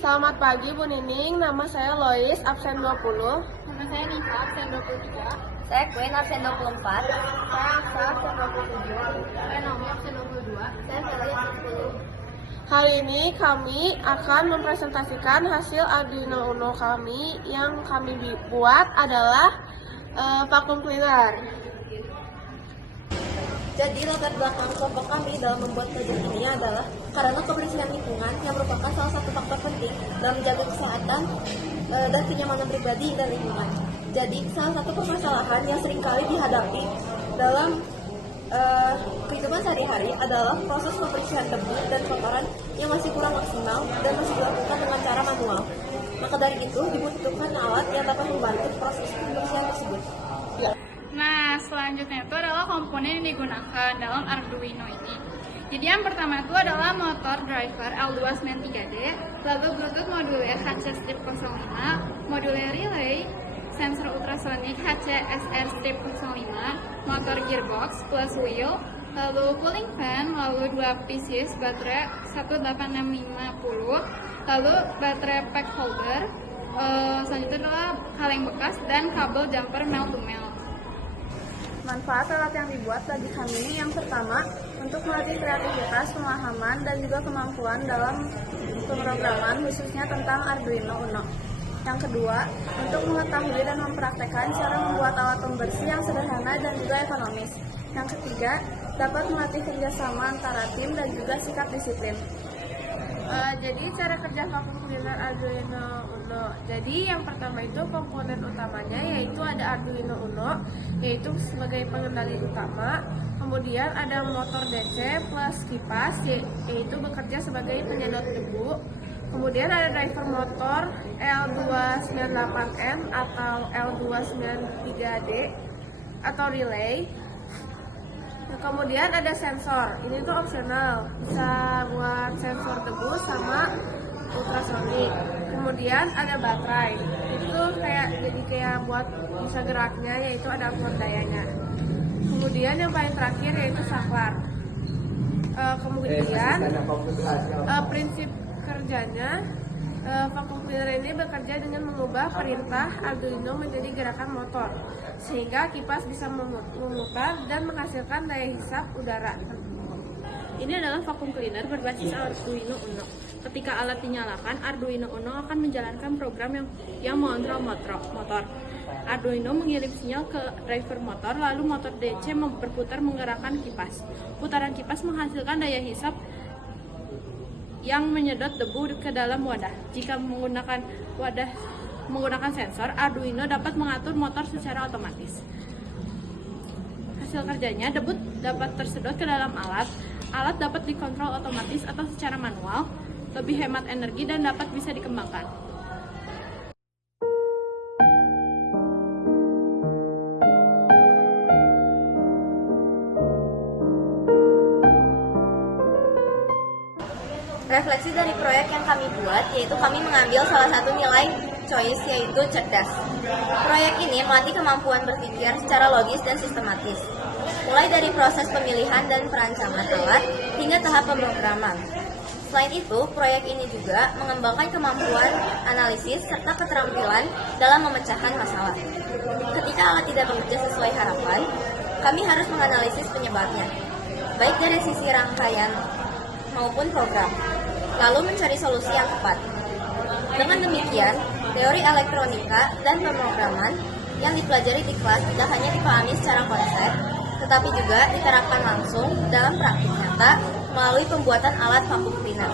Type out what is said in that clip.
Selamat pagi Bu Nining, nama saya Lois, absen 20. Nama saya Nisa, absen 23. Saya Queen, absen 24. Saya Aksa, absen 27. Saya Naomi, absen 22. Saya Feli, absen 10. Hari ini kami akan mempresentasikan hasil Arduino Uno kami. Yang kami buat adalah vacuum cleaner. Jadi latar belakang kelompok kami dalam membuat proyek ini adalah karena kebersihan lingkungan yang merupakan salah satu faktor penting dalam menjaga kesehatan dan kenyamanan pribadi dan lingkungan. Jadi salah satu permasalahan yang seringkali dihadapi dalam kehidupan sehari-hari adalah proses pembersihan debu dan kotoran yang masih kurang maksimal dan masih dilakukan dengan cara manual. Maka dari itu dibutuhkan alat yang dapat membantu proses pembersihan tersebut. Nah, selanjutnya itu adalah komponen yang digunakan dalam Arduino ini. Jadi yang pertama itu adalah motor driver L293D, lalu Bluetooth moduler HC strip 05, moduler relay, sensor ultrasonic HC-SR strip 05, motor gearbox plus wheel, lalu cooling fan, lalu 2 pieces baterai 18650, lalu baterai pack holder, selanjutnya adalah kaleng bekas dan kabel jumper male to male. Manfaat alat yang dibuat bagi kami yang pertama, untuk melatih kreativitas, pemahaman, dan juga kemampuan dalam pemrograman khususnya tentang Arduino Uno. Yang kedua, untuk mengetahui dan mempraktekkan cara membuat alat pembersih yang sederhana dan juga ekonomis. Yang ketiga, dapat melatih kerjasama antara tim dan juga sikap disiplin. Jadi cara kerja vacuum cleaner Arduino Uno. Jadi yang pertama itu komponen utamanya yaitu ada Arduino Uno, yaitu sebagai pengendali utama. Kemudian ada motor DC plus kipas, yaitu bekerja sebagai penyedot debu. Kemudian ada driver motor L298N atau L293D atau relay. Kemudian ada sensor, ini tuh opsional, bisa buat sensor debu sama ultrasonik. Kemudian ada baterai, itu kayak buat bisa geraknya, yaitu ada ukur dayanya. Kemudian yang paling terakhir yaitu saklar. Kemudian prinsip kerjanya, vacuum cleaner ini bekerja dengan mengubah perintah Arduino menjadi gerakan motor, sehingga kipas bisa memutar dan menghasilkan daya hisap udara. Ini adalah vacuum cleaner berbasis Arduino Uno. Ketika alat dinyalakan, Arduino Uno akan menjalankan program yang mengontrol motor. Arduino mengirim sinyal ke driver motor, lalu motor DC berputar menggerakkan kipas. Putaran kipas menghasilkan daya hisap yang menyedot debu ke dalam wadah. Jika menggunakan sensor, Arduino dapat mengatur motor secara otomatis. Hasil kerjanya, debu dapat tersedot ke dalam alat dapat dikontrol otomatis atau secara manual, lebih hemat energi dan dapat bisa dikembangkan. Refleksi dari proyek yang kami buat, yaitu kami mengambil salah satu nilai choice, yaitu cerdas. Proyek ini melatih kemampuan berpikir secara logis dan sistematis, mulai dari proses pemilihan dan perancangan alat hingga tahap pemrograman. Selain itu, proyek ini juga mengembangkan kemampuan analisis serta keterampilan dalam memecahkan masalah. Ketika alat tidak bekerja sesuai harapan, kami harus menganalisis penyebabnya, baik dari sisi rangkaian maupun program, lalu mencari solusi yang tepat. Dengan demikian, teori elektronika dan pemrograman yang dipelajari di kelas tidak hanya dipahami secara konsep, tetapi juga diterapkan langsung dalam praktik nyata melalui pembuatan alat vacuum cleaner.